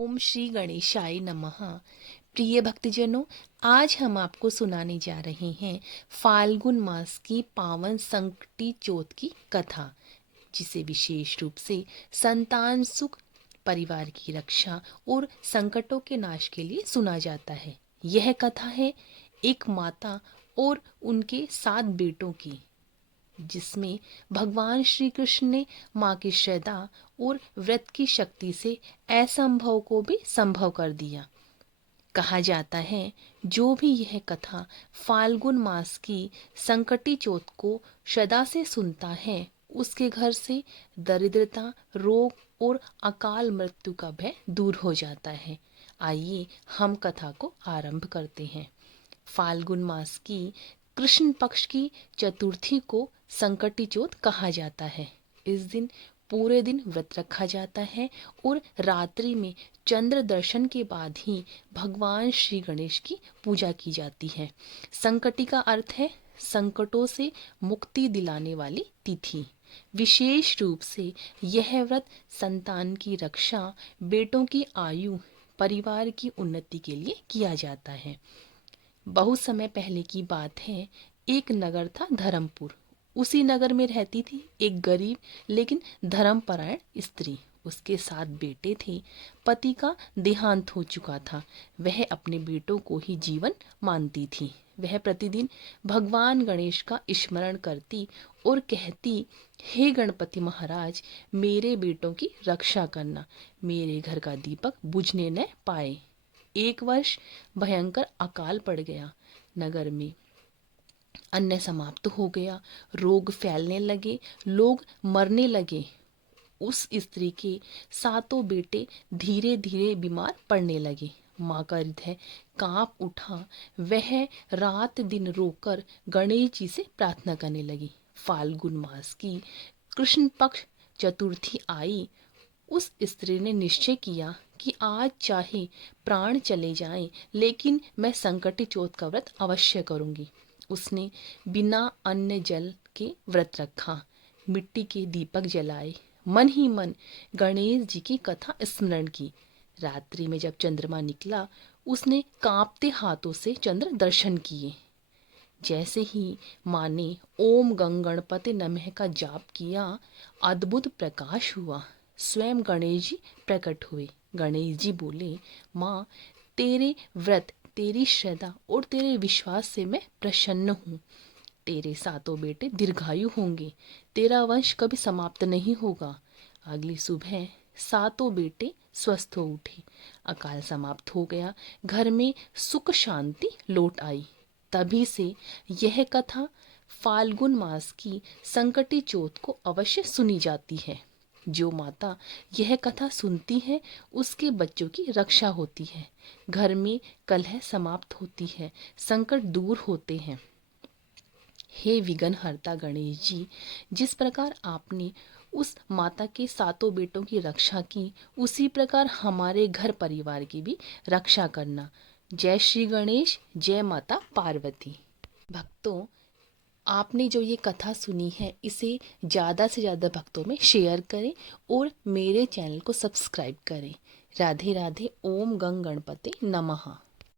ओम श्री गणेशाय नमः। प्रिय भक्तजनों, आज हम आपको सुनाने जा रहे हैं फाल्गुन मास की पावन संकटी चौथ की कथा, जिसे विशेष रूप से संतान सुख, परिवार की रक्षा और संकटों के नाश के लिए सुना जाता है। यह कथा है एक माता और उनके 7 बेटों की, जिसमें भगवान श्री कृष्ण ने माँ की श्रद्धा और व्रत की शक्ति से असंभव को भी संभव कर दिया। कहा जाता है, जो भी यह कथा फाल्गुन मास की संकटी चौथ को श्रद्धा से सुनता है, उसके घर से दरिद्रता, रोग और अकाल मृत्यु का भय दूर हो जाता है। आइए हम कथा को आरंभ करते हैं। फाल्गुन मास की कृष्ण पक्ष की चतुर्थी को संकटी चौथ कहा जाता है। इस दिन पूरे दिन व्रत रखा जाता है और रात्रि में चंद्र दर्शन के बाद ही भगवान श्री गणेश की पूजा की जाती है। संकटी का अर्थ है संकटों से मुक्ति दिलाने वाली तिथि। विशेष रूप से यह व्रत संतान की रक्षा, बेटों की आयु, परिवार की उन्नति के लिए किया जाता है। बहुत समय पहले की बात है। एक नगर था धर्मपुर। उसी नगर में रहती थी एक गरीब लेकिन धर्मपरायण स्त्री। उसके 7 बेटे थे। पति का देहांत हो चुका था। वह अपने बेटों को ही जीवन मानती थी। वह प्रतिदिन भगवान गणेश का स्मरण करती और कहती, हे गणपति महाराज, मेरे बेटों की रक्षा करना, मेरे घर का दीपक बुझने न पाए। एक वर्ष भयंकर अकाल पड़ गया। नगर में अन्न समाप्त हो गया, रोग फैलने लगे, लोग मरने लगे। उस स्त्री के 7 बेटे धीरे धीरे बीमार पड़ने लगे। माँ का हृदय कांप उठा। वह रात दिन रोकर गणेश जी से प्रार्थना करने लगी। फाल्गुन मास की कृष्ण पक्ष चतुर्थी आई। उस स्त्री ने निश्चय किया कि आज चाहे प्राण चले जाएं, लेकिन मैं संकटी चौथ का व्रत अवश्य करूंगी। उसने बिना अन्न जल के व्रत रखा, मिट्टी के दीपक जलाए, मन ही मन गणेश जी की कथा स्मरण की। रात्रि में जब चंद्रमा निकला, उसने कांपते हाथों से चंद्र दर्शन किए। जैसे ही माँ ने ओम गंग गणपति नमः का जाप किया, अद्भुत प्रकाश हुआ। स्वयं गणेश जी प्रकट हुए। गणेश जी बोले, माँ, तेरे व्रत, तेरी श्रद्धा और तेरे विश्वास से मैं प्रसन्न हूँ। तेरे 7 बेटे दीर्घायु होंगे। तेरा वंश कभी समाप्त नहीं होगा। अगली सुबह 7 बेटे स्वस्थ हो उठे। अकाल समाप्त हो गया। घर में सुख शांति लौट आई। तभी से यह कथा फाल्गुन मास की संकटी चौथ को अवश्य सुनी जाती है। जो माता यह कथा सुनती है, उसके बच्चों की रक्षा होती है, घर में कलह समाप्त होती है, संकट दूर होते हैं। हे विघ्नहर्ता गणेश जी, जिस प्रकार आपने उस माता के 7 बेटों की रक्षा की, उसी प्रकार हमारे घर परिवार की भी रक्षा करना। जय श्री गणेश, जय माता पार्वती। भक्तों, आपने जो ये कथा सुनी है, इसे ज़्यादा से ज़्यादा भक्तों में शेयर करें और मेरे चैनल को सब्सक्राइब करें। राधे राधे। ओम गंग गणपते नमः।